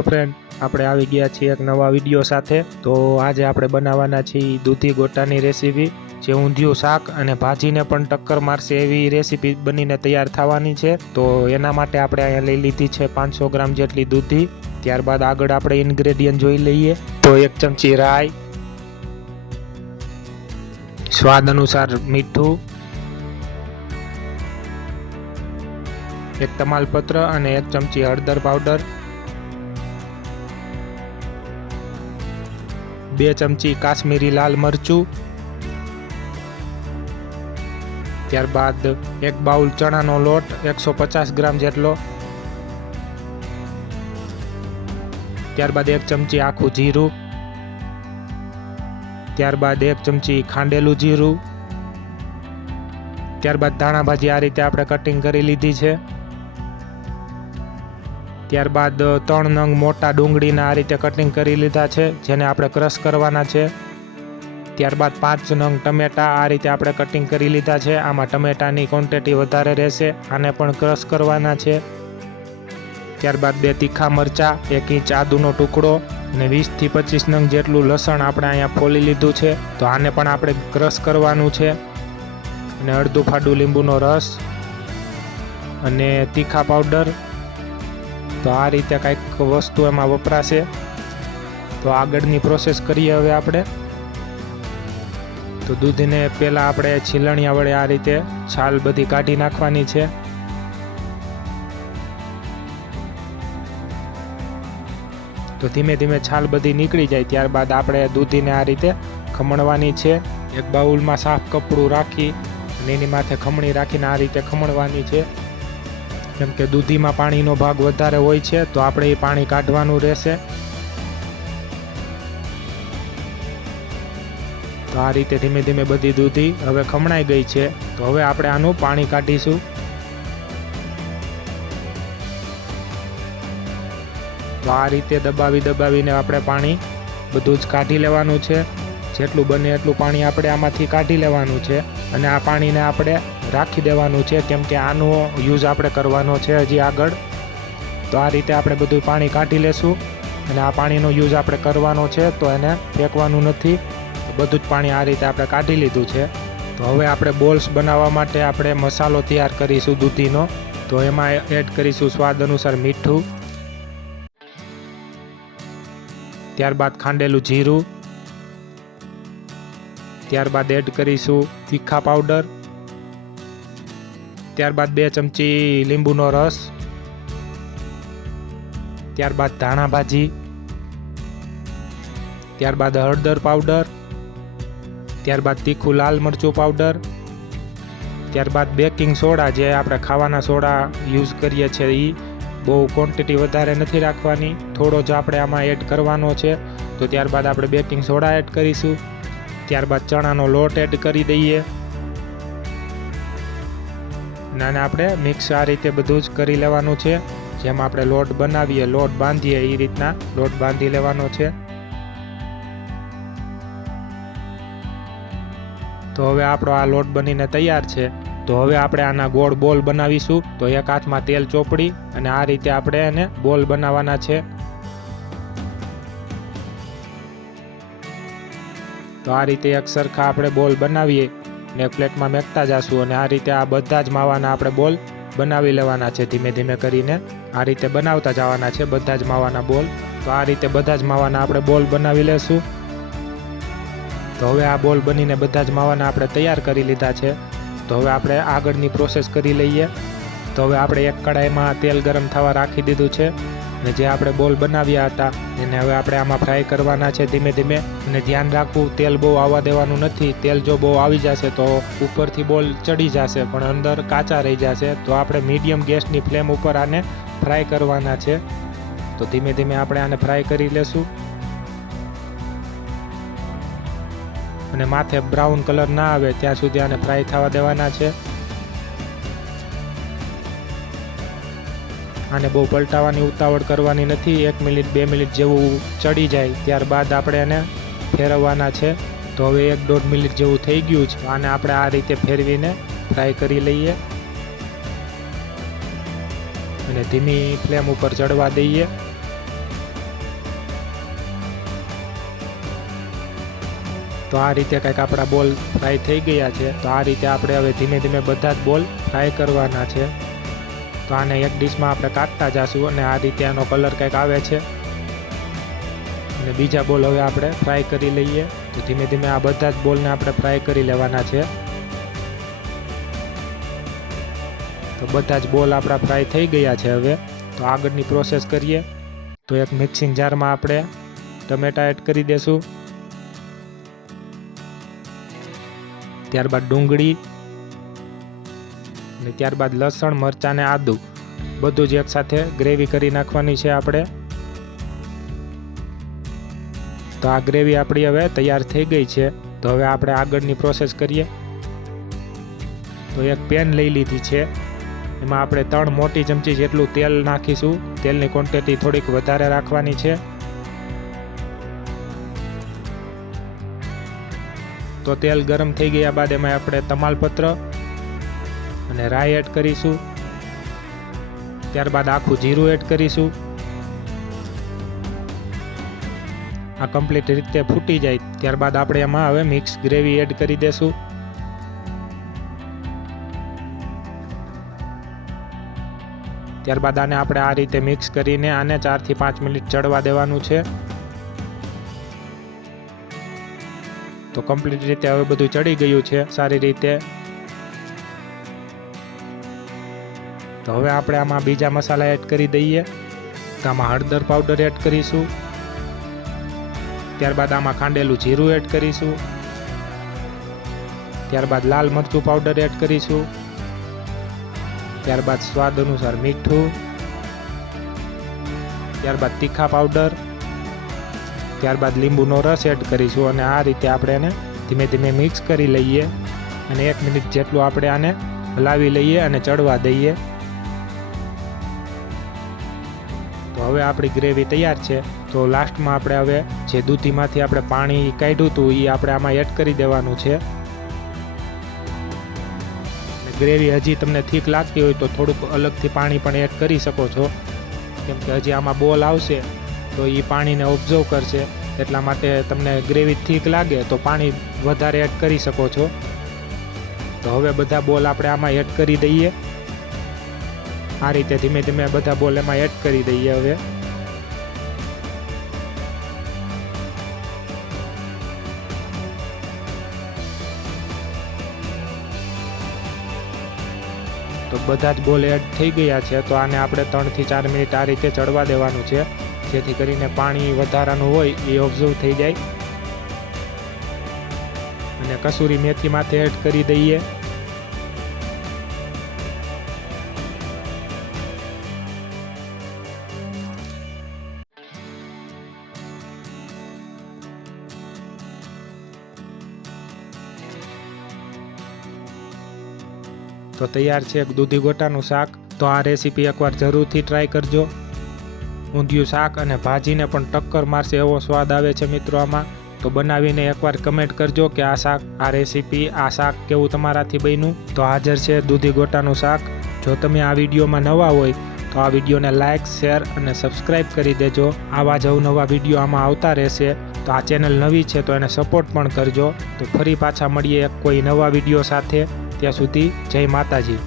Hello friend, આપણે આવી ગયા છીએ એક નવા વિડીયો સાથે। તો આજે આપણે બનાવવાના છીએ દૂધી ગોટાની રેસીપી, જે ઊંધિયું શાક અને ભાજીને પણ ટક્કર મારશે એવી રેસીપી બનીને તૈયાર થવાની છે। તો એના માટે આપણે અહીંયા લઈ લીધી છે 500 ગ્રામ જેટલી દૂધી। ત્યારબાદ આગળ આપણે ઇન્ગ્રેડિયન્ટ જોઈ લઈએ। તો 1 ચમચી રાઈ, સ્વાદ અનુસાર મીઠું, 1 તમાલપત્ર અને 1 ચમચી હળદર પાવડર, 2 ચમચી કાશ્મીરી લાલ મરચું, ત્યારબાદ 1 બાઉલ ચણાનો લોટ 150 ગ્રામ જેટલો, ત્યારબાદ 1 ચમચી આખું જીરું, ત્યારબાદ 1 ચમચી ખાંડેલું જીરું, ત્યારબાદ ધાણા ભાજી આ રીતે આપણે કટિંગ કરી લીધી છે। ત્યારબાદ 3 નંગ મોટા ડુંગળીના આ રીતે કટિંગ કરી લીધા છે, જેને આપણે ક્રશ કરવાના છે। ત્યારબાદ 5 નંગ ટમેટા આ રીતે આપણે કટિંગ કરી લીધા છે। આમાં ટમેટાની ક્વોન્ટિટી વધારે રહેશે, આને પણ ક્રશ કરવાના છે। ત્યારબાદ 2 તીખા મરચાં, 1 ઇંચ આદુનો ટુકડો અને 20 થી 25 નંગ જેટલું લસણ આપણે અહીંયા ફોલી લીધું છે, તો આને પણ આપણે ક્રશ કરવાનું છે। અને અડધું ફાડું લીંબુનો રસ અને તીખા પાવડર, તો આ રીતે કંઈક વસ્તુ એમાં વપરાશે। તો આગળની પ્રોસેસ કરીએ હવે આપણે। તો દૂધને પહેલાં આપણે છીલણિયા વડે આ રીતે છાલ બધી કાઢી નાખવાની છે। તો ધીમે ધીમે છાલ બધી નીકળી જાય ત્યારબાદ આપણે દૂધીને આ રીતે ખમણવાની છે। એક બાઉલમાં સાફ કપડું રાખી અને એની માથે ખમણી રાખીને આ રીતે ખમણવાની છે, કેમ કે દૂધીમાં પાણીનો ભાગ વધારે હોય છે, તો આપણે એ પાણી કાઢવાનું રહેશે। તો આ રીતે ધીમે ધીમે બધી દૂધી હવે ખમણાઈ ગઈ છે, તો હવે આપણે આનું પાણી કાઢીશું। તો આ રીતે દબાવીને આપણે પાણી બધું જ કાઢી લેવાનું છે। જેટલું બને એટલું પાણી આપણે આમાંથી કાઢી લેવાનું છે અને આ પાણીને આપણે રાખી દેવાનું છે, કેમ કે આનો યુઝ આપણે કરવાનો છે હજી આગળ। તો આ રીતે આપણે બધું પાણી કાઢી લેશું અને આ પાણીનો યુઝ આપણે કરવાનો છે, તો એને ફેંકવાનું નથી। બધું જ પાણી આ રીતે આપણે કાઢી લીધું છે। તો હવે આપણે બોલ્સ બનાવવા માટે આપણે મસાલો તૈયાર કરીશું દૂધીનો। તો એમાં એડ કરીશું સ્વાદ અનુસાર મીઠું, ત્યારબાદ ખાંડેલું જીરું, ત્યારબાદ એડ કરીશું તીખા પાવડર, ત્યારબાદ 2 ચમચી લીંબુનો રસ, ત્યારબાદ ધાણા ભાજી, ત્યારબાદ હળદર પાવડર, ત્યારબાદ તીખું લાલ મરચું પાવડર, ત્યારબાદ બેકિંગ સોડા, જે આપણે ખાવાના સોડા યુઝ કરીએ છીએ, એ બહુ ક્વોન્ટિટી વધારે નથી રાખવાની, થોડો જ આપણે આમાં એડ કરવાનો છે। તો ત્યારબાદ આપણે બેકિંગ સોડા એડ કરીશું, ત્યારબાદ ચણાનો લોટ એડ કરી દઈએ અને આપણે મિક્સ આ રીતે બધું જ કરી લેવાનું છે। જેમ આપણે લોટ બનાવીએ, લોટ બાંધીએ, એ રીતના લોટ બાંધી લેવાનો છે। તો હવે આપણો આ લોટ બનીને તૈયાર છે। તો હવે આપણે આના ગોળ બોલ બનાવીશું। તો એક હાથમાં તેલ ચોપડી અને આ રીતે આપણે એને બોલ બનાવવાના છે। તો આ રીતે એક સરખા આપણે બોલ બનાવીએ ને પ્લેટમાં મેકતા જશું અને આ રીતે આ બધા જ માવાના આપણે બોલ બનાવી લેવાના છે। ધીમે ધીમે કરીને આ રીતે બનાવતા જવાના છે બધા જ માવાના બોલ। તો આ રીતે બધા જ માવાના આપણે બોલ બનાવી લેશું। તો હવે આ બોલ બનીને બધા જ માવાના આપણે તૈયાર કરી લીધા છે। તો હવે આપણે આગળની પ્રોસેસ કરી લઈએ। તો હવે આપણે એક કડાઈમાં તેલ ગરમ થવા રાખી દીધું છે અને જે આપણે બોલ બનાવ્યા હતા એને હવે આપણે આમાં ફ્રાય કરવાના છે ધીમે ધીમે। અને ધ્યાન રાખવું, તેલ બહુ આવવા દેવાનું નથી। તેલ જો બહુ આવી જશે તો ઉપરથી બોલ ચડી જશે પણ અંદર કાચા રહી જશે। તો આપણે મીડિયમ ગેસની ફ્લેમ ઉપર આને ફ્રાય કરવાના છે। તો ધીમે ધીમે આપણે આને ફ્રાય કરી લેશું અને માથે બ્રાઉન કલર ના આવે ત્યાં સુધી આને ફ્રાય થવા દેવાના છે। આને બહુ પલટાવવાની ઉતાવળ કરવાની નથી, 1 મિનિટ 2 મિનિટ જેવું ચડી જાય ત્યારબાદ આપણે એને ફેરવવાના છે। તો હવે 1-1.5 મિનિટ જેવું થઈ ગયું છે, આને આપણે આ રીતે ફેરવીને ફ્રાય કરી લઈએ અને ધીમી ફ્લેમ ઉપર ચડવા દઈએ। તો આ રીતે કંઈક આપણા બોલ ફ્રાય થઈ ગયા છે. તો આ રીતે આપણે હવે ધીમે ધીમે બધા જ બોલ ફ્રાય કરવાના છે. તો આને એક ડીશમાં આપણે કાઢતા જઈશું અને આ રીતે આનો કલર કંઈક આવે છે. અને બીજા બોલ હવે આપણે ફ્રાય કરી લઈએ. તો ધીમે ધીમે આ બધા જ બોલને આપણે ફ્રાય કરી લેવાના છે. તો બધા જ બોલ આપણા ફ્રાય થઈ ગયા છે. હવે તો આગળની પ્રોસેસ કરીએ. તો એક મિક્સિંગ જારમાં આપણે ટમેટા એડ કરી દેશું. ત્યારબાદ ડુંગળી અને ત્યારબાદ લસણ, મરચાં ને આદું બધું જ એકસાથે ગ્રેવી કરી નાખવાની છે આપણે. તો આ ગ્રેવી આપણી હવે તૈયાર થઈ ગઈ છે. તો હવે આપણે આગળની પ્રોસેસ કરીએ. તો એક પેન લઈ લીધી છે. એમાં આપણે 3 મોટી ચમચી જેટલું તેલ નાખીશું. તેલની ક્વોન્ટિટી થોડીક વધારે રાખવાની છે. તો તેલ ગરમ થઈ ગયા બાદ એમાં આપણે તમાલપત્ર અને રાઈ એડ કરીશું. ત્યારબાદ આખું જીરું એડ કરીશું. આ કમ્પ્લીટ રીતે ફૂટી જાય ત્યારબાદ આપણે એમાં હવે મિક્સ ગ્રેવી એડ કરી દેશું. ત્યારબાદ આને આપણે આ રીતે મિક્સ કરીને આને 4 થી 5 મિનિટ ચડવા દેવાનું છે. તો કમ્પ્લીટ રીતે હવે બધું ચડી ગયું છે સારી રીતે. તો હવે આપણે આમાં બીજા મસાલા એડ કરી દઈએ. તો આમાં હળદર પાવડર એડ કરીશું. ત્યારબાદ આમાં ખાંડેલું જીરું એડ કરીશું. ત્યારબાદ લાલ મરચું પાવડર એડ કરીશું. ત્યારબાદ સ્વાદ અનુસાર મીઠું. ત્યારબાદ તીખા પાવડર. ત્યારબાદ લીંબુનો રસ એડ કરીશું અને આ રીતે આપણે એને ધીમે ધીમે મિક્સ કરી લઈએ અને 1 મિનિટ જેટલું આપણે આને હલાવી લઈએ અને ચડવા દઈએ. તો હવે આપણી ગ્રેવી તૈયાર છે. તો લાસ્ટમાં આપણે હવે જે દૂધીમાંથી આપણે પાણી કાઢ્યું હતું એ આપણે આમાં એડ કરી દેવાનું છે. ગ્રેવી હજી તમને ઠીક લાગતી હોય તો થોડુંક અલગથી પાણી પણ એડ કરી શકો છો, કેમ કે હજી આમાં બોલ આવશે તો એ પાણીને ઓબ્ઝર્વ કરશે. એટલા માટે તમને ગ્રેવી ઠીક લાગે તો પાણી વધારે એડ કરી શકો છો. તો હવે બધા બોલ આપણે આમાં એડ કરી દઈએ. આ રીતે ધીમે ધીમે બધા બોલ એમાં એડ કરી દઈએ. હવે તો બધા જ બોલ એડ થઈ ગયા છે. તો આને આપણે 3 થી 4 મિનિટ આ રીતે ચડવા દેવાનું છે, જેથી કરીને પાણી વધારાનું હોય એ ઓબ્ઝર્વ થઈ જાય. અને કસૂરી મેથી માથે એડ કરી દઈએ. તો તૈયાર છે એક દૂધી ગોટાનું શાક. તો આ રેસીપી એકવાર જરૂરથી ટ્રાય કરજો. ઊંધિયું શાક અને ભાજીને પણ ટક્કર મારશે એવો સ્વાદ આવે છે મિત્રો આમાં. તો બનાવીને એકવાર કમેન્ટ કરજો કે આ રેસીપી આ શાક કેવું તમારાથી બન્યું. તો હાજર છે દૂધી ગોટાનું શાક. જો તમે આ વિડીયોમાં નવા હોય તો આ વિડીયોને લાઇક, શેર અને સબસ્ક્રાઈબ કરી દેજો. આવા જ અવનવા વિડીયો આમાં આવતા રહેશે. તો આ ચેનલ નવી છે તો એને સપોર્ટ પણ કરજો. તો ફરી પાછા મળીએ કોઈ નવા વિડીયો સાથે. ત્યાં સુધી જય માતાજી.